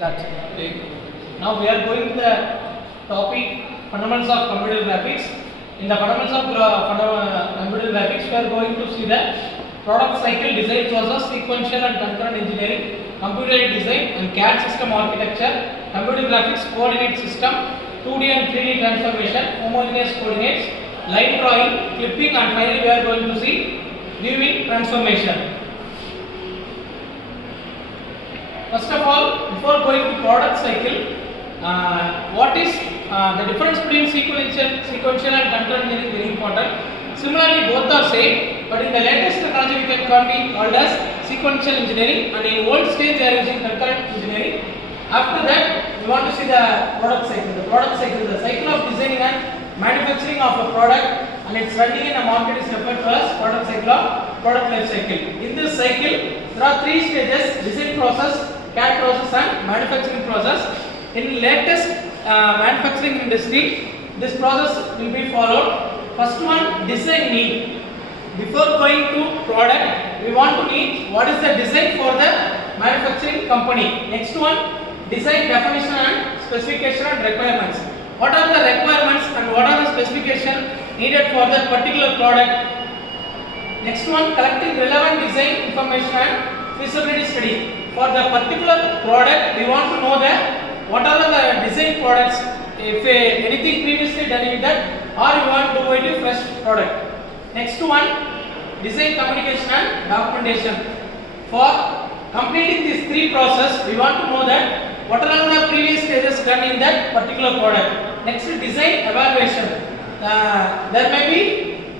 That's okay. Now we are going to the topic fundamentals of computer graphics. In the fundamentals of computer graphics, we are going to see the product cycle, design process, sequential and concurrent engineering, computer aided design and CAD system architecture, computer graphics coordinate system, 2D and 3D transformation, homogeneous coordinates, line drawing, clipping, and finally we are going to see viewing transformation. First of all, before going to product cycle, what is the difference between sequential and concurrent engineering is very important. Similarly, both are same, but in the latest technology we can be called as sequential engineering, and in old stage they are using concurrent engineering. After that, we want to see the product cycle. The product cycle is the cycle of designing and manufacturing of a product, and its running in a market is referred to as product cycle or product life cycle. In this cycle, there are three stages: design process, CAD process and manufacturing process. In latest manufacturing industry, this process will be followed. First one, design need. Before going to product, we want to need what is the design for the manufacturing company. Next one, design definition and specification and requirements. What are the requirements and what are the specification needed for that particular product? Next one, collecting relevant design information and feasibility study. For the particular product, we want to know that what are the design products, if anything previously done with that, or we want to go into fresh product. Next one, design communication and documentation. For completing these three process, we want to know that what are the previous stages done in that particular product. Next, design evaluation. There may be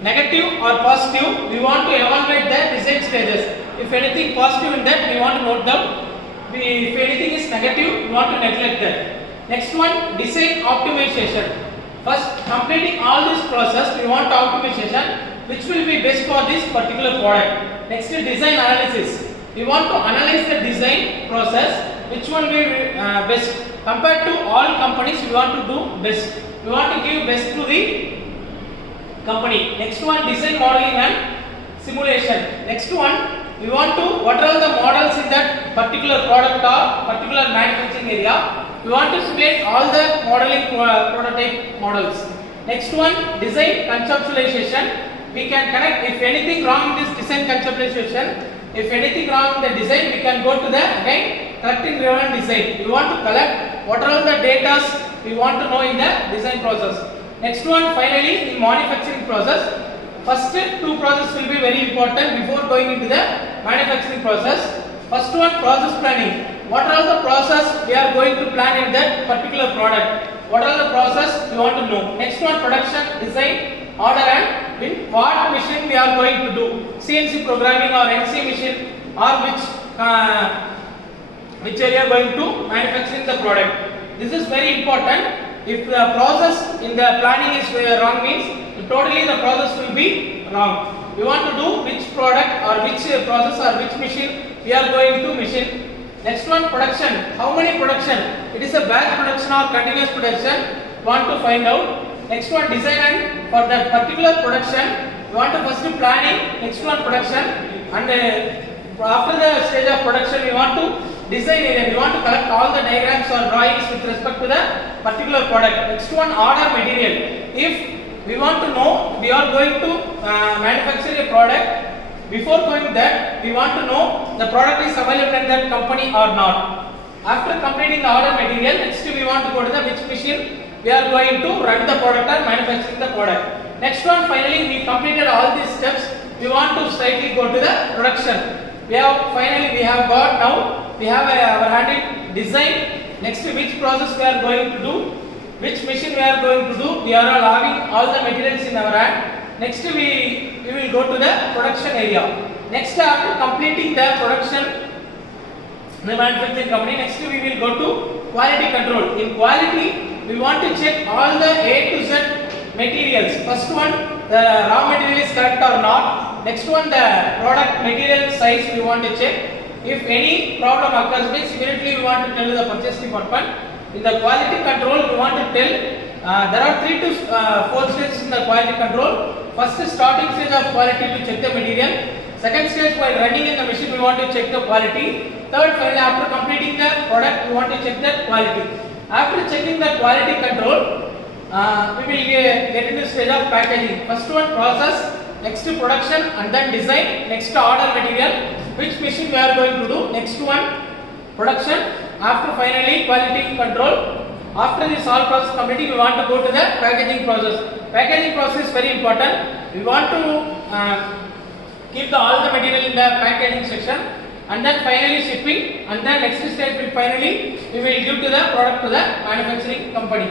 negative or positive. We want to evaluate the design stages. If anything positive in that, we want to note down. If anything is negative, we want to neglect that. Next one, design optimization. First, completing all this process, we want optimization, which will be best for this particular product. Next is design analysis. We want to analyze the design process, which one will be best. Compared to all companies, we want to do best. We want to give best to the company. Next one, design modeling and simulation. Next one, we want to, what are the models in that particular product or particular manufacturing area. We want to simulate all the modeling prototype models. Next one, design conceptualization. We can connect, if anything wrong in this design conceptualization, if anything wrong in the design, we can go to the, again, collecting relevant design. We want to collect what are the data we want to know in the design process. Next one, finally, in manufacturing process. First two processes will be very important before going into the manufacturing process. First one, process planning. What are the process we are going to plan in that particular product? What are the process we want to know? Next one, production, design, order and in what machine we are going to do. CNC programming or NC machine, or which area going to manufacturing the product. This is very important. If the process in the planning is wrong, means totally the process will be wrong. We want to do which product or which process or which machine we are going to machine. Next one, production. How many production? It is a batch production or continuous production. We want to find out. Next one, design, and for that particular production, we want to first planning. Next one, production, and after the stage of production, we want to design area. We want to collect all the diagrams or drawings with respect to the particular product. Next one, order material. If we want to know, we are going to manufacture a product. Before going that, we want to know the product is available in that company or not. After completing the order material, next we want to go to the which machine we are going to run the product or manufacturing the product. Next one, finally we completed all these steps. We want to slightly go to the production. We have got now, we have our handy design. Next, which process we are going to do, which machine we are going to do. We are all having all the materials in our hand. Next, we will go to the production area. Next, after completing the production, the manufacturing company, next we will go to quality control. In quality, we want to check all the A to Z materials. First one, the raw material is correct or not. Next one, the product material size we want to check. If any problem occurs, means immediately we want to tell the purchase department. In the quality control, we want to tell there are 3 to 4 stages in the quality control. First, starting stage of quality to check the material. Second stage, while running in the machine, we want to check the quality. Third, finally, after completing the product, we want to check the quality. After checking the quality control, we will get into stage of packaging. First one process, next production, and then design, next order material, which machine we are going to do. Next one production, after finally quality control. After this all process completing, we want to go to the packaging process. Packaging process is very important. We want to keep all the material in the packaging section, and then finally shipping, and then next stage will finally we will give to the product to the manufacturing company.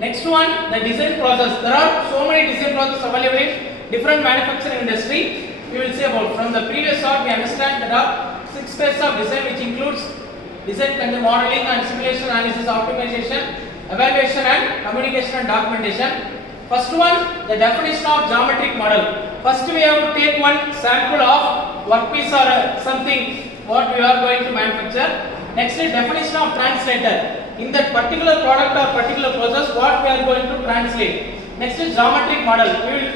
Next one, the design process. There are so many design process available in different manufacturing industry. We will see about. From the previous part, we understand that there are 6 steps of design, which includes design and modeling and simulation, analysis, optimization, evaluation, and communication and documentation. First one, the definition of geometric model. First, we have to take one sample of workpiece or something what we are going to manufacture. Next is definition of translator. In that particular product or particular process, what we are going to translate. Next is geometric model.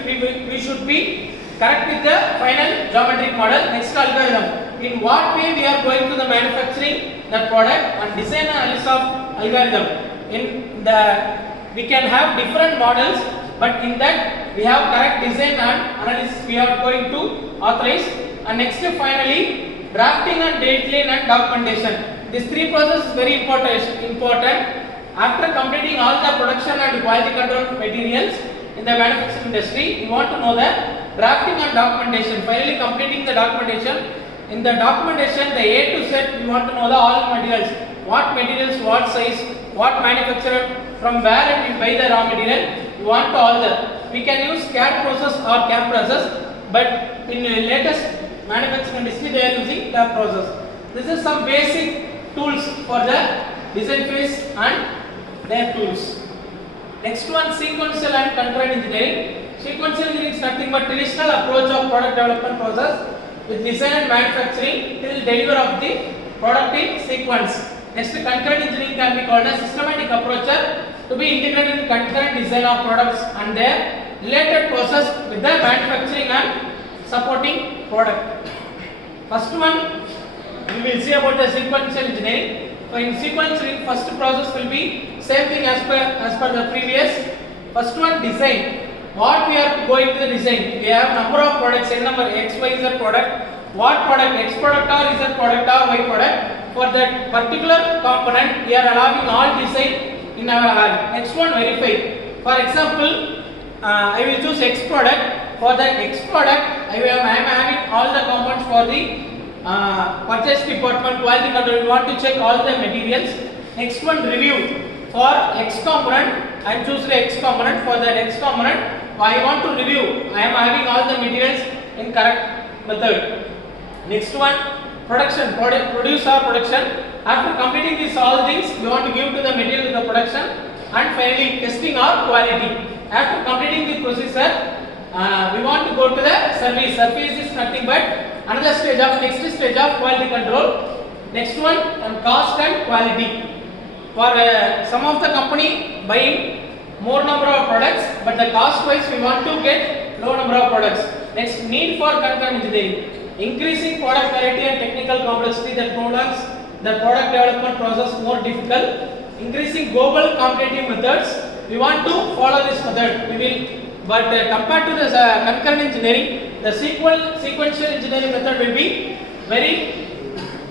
We should be correct with the final geometric model. Next, algorithm. In what way we are going to the manufacturing that product, and design analysis of algorithm. In the we can have different models, but in that we have correct design and analysis we are going to authorize. And next, finally, drafting and deadline and documentation. These 3 processes is very important. After completing all the production and quality control materials in the manufacturing industry, we want to know the drafting and documentation. Finally, completing the documentation. In the documentation, the A to Z, we want to know the all materials. What materials, what size, what manufacturer, from where we buy the raw material. We want all the. We can use CAD process or CAM process, but in the latest manufacturing industry, they are using CAM process. This is some basic tools for the design phase and their tools. Next one, sequential and concurrent engineering. Sequential engineering is nothing but traditional approach of product development process with design and manufacturing till deliver of the product in sequence. Next, concurrent engineering can be called a systematic approach to be integrated in concurrent design of products and their related process with the manufacturing and supporting product. First one, we will see about the sequential engineering. So in sequential, first process will be same thing as per the previous. First one, design. What we are going to the design? We have number of products, n number, x, y, z product. What product? X product or z product or y product? For that particular component, we are allowing all design in our hand. Next one, verify. For example, I will choose X product. For that X product, I am having all the components for the purchase department, quality control. We want to check all the materials. Next one, review. For X component, I choose the X component. For that X component, I want to review. I am having all the materials in correct method. Next one, production. Produce or production. After completing these all things, we want to give to the material to the production, and finally testing or quality. After completing the procedure, we want to go to the service. Service is nothing but another stage of next stage of quality control. Next one, and cost and quality. For some of the company buying more number of products, but the cost wise we want to get low number of products. Next, need for concurrent engineering. Increasing product variety and technical complexity that products the product development process more difficult. Increasing global competitive methods. We want to follow this method. We will, but compared to the concurrent engineering, the sequential engineering method will be very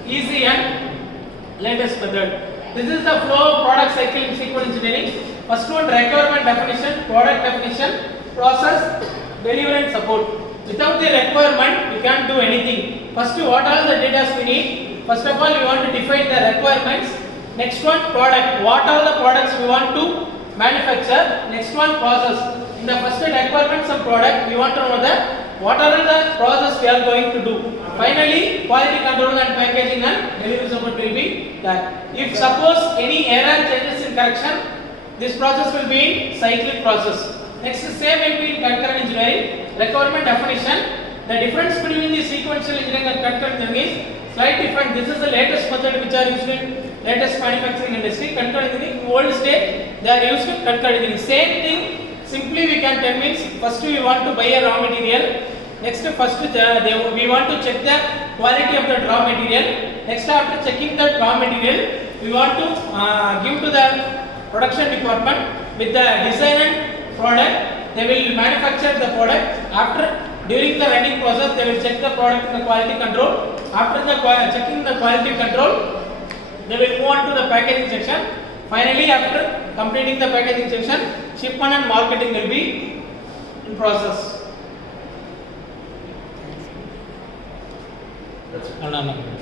easy and latest method. This is the flow of product cycle in sequential engineering. First one, requirement definition, product definition, process, delivery and support. Without the requirement, we can't do anything. First, what are the data we need? First of all, we want to define the requirements. Next one, product. What are the products we want to manufacture? Next one, process. In the first requirements of product, we want to know that what are the process we are going to do. Finally, quality control and packaging and delivery support will be that. If suppose any error changes in correction, this process will be in cyclic process. Next, same will be in concurrent engineering. Requirement definition. The difference between the sequential engineering and concurrent engineering is slight different. This is the latest method which are used in latest manufacturing industry. Concurrent engineering, old state they are used in concurrent engineering. Same thing. Simply we can tell means first we want to buy a raw material. Next, first we want to check the quality of the raw material. Next, after checking the raw material, we want to give to the production department with the design and product. They will manufacture the product. After during the running process, they will check the product in the quality control. After the checking the quality control, they will move on to the packaging section. Finally, after completing the packaging section, shipment and marketing will be in process. That's it.